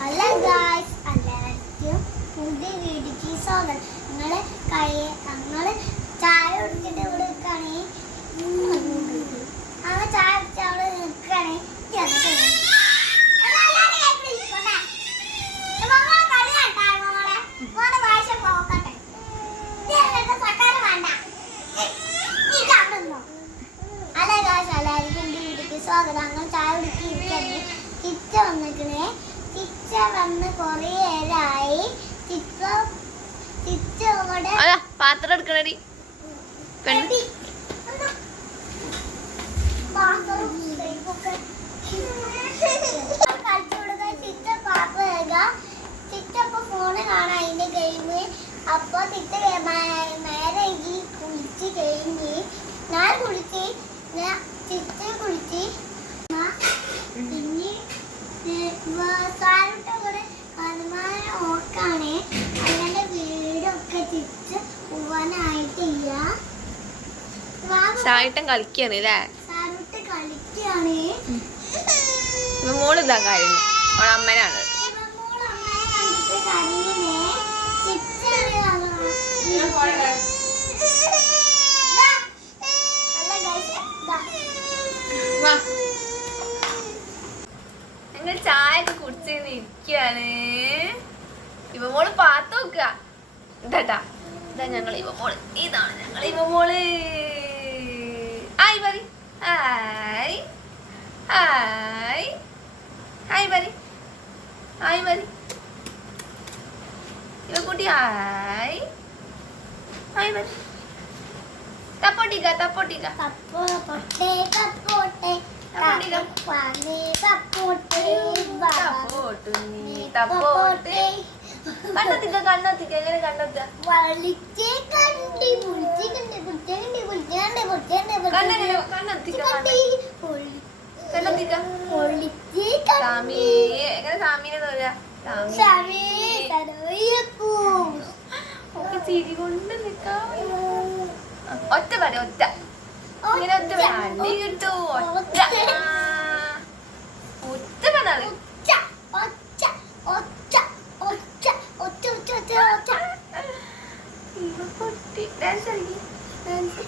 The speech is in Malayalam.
Hello guys. എല്ലാവർക്കും പുതിയ വീഡിയോക്ക് സ്വാഗതം. നിങ്ങൾ കൈ ഞങ്ങൾ ചായ കുടിച്ചിട്ട് ഇവിടെ സ്വാഗതം. ഞങ്ങൾ ചായ കുടിക്കുന്നു ചിച്ച വന്നിക്കണേ ചിച്ച വന്ന് കുറേ നേരമായി ചിച്ച ചിച്ച ഇവിടെ അതാ പാത്രം എടുക്കണടി. ഇപ്പൊ ഫോണ് കാണാം അതിന്റെ ഗെയിം അപ്പൊ ചിത്ത വേ- ഓർക്കാണ് വീടൊക്കെ തിരിച്ച് പോവാനായിട്ടില്ല. ചായട്ടം കളിക്കാണ് അല്ലേ സാറുട്ട് കളിക്കാണ്. അവളെ അമ്മനാണ്. ഞങ്ങൾ ചായ ഒക്കെ കുടിച്ച് ഇവ മോൾ പാത്ത് നോക്കുക. ഇതാട്ടാ. ഇതാ ഞങ്ങൾ ഇവ മോൾ ഇതാണ് ഞങ്ങൾ ഇവ മോൾ ഹായ് പറ ആയി ആയി ഹായ് പറ ഹായ് പറ ഇവ കുട്ടി ഹായ്. ഹായ് പറ തപ്പോട്ടിക്ക തപ്പോട്ടിക്ക. കപ്പോ പൊട്ടെ കപ്പോട്ടെ കപ്പടിക. കപ്പവാണി കപ്പോട്ടെ ബാബാ. തപ്പോട്ടുണ്ണി തപ്പോട്ടെ. കണ്ണത്തിക്ക കണ്ണത്തിക്ക എങ്ങനെ കണ്ണത്തിക്ക വലിച്ചേ കണ്ടി പുളിച്ചേ കണ്ടി പുളിച്ചേ കണ്ടി പുളിച്ചേ കണ്ടി പുളിച്ചേ കണ്ടി കണ്ണെങ്ങനെ പുളിച്ചേ കണ്ണത്തിക്ക കണ്ടി പൊളി- കണ്ണത്തിക്ക? പൊളിച്ചേ സാമി കണ്ടി എങ്ങനെ സാമീനെ തോന്നുക സാമി. തടവയപ്പൂ ഒക്കെ ചിരി കൊണ്ട്. ആ, ഒറ്റ പറ ഒറ്റ. ഇങ്ങനെ ഒറ്റ അടി കിട്ടൂ ഒറ്റ. ആ, ഡാൻസ് ഡാൻസ്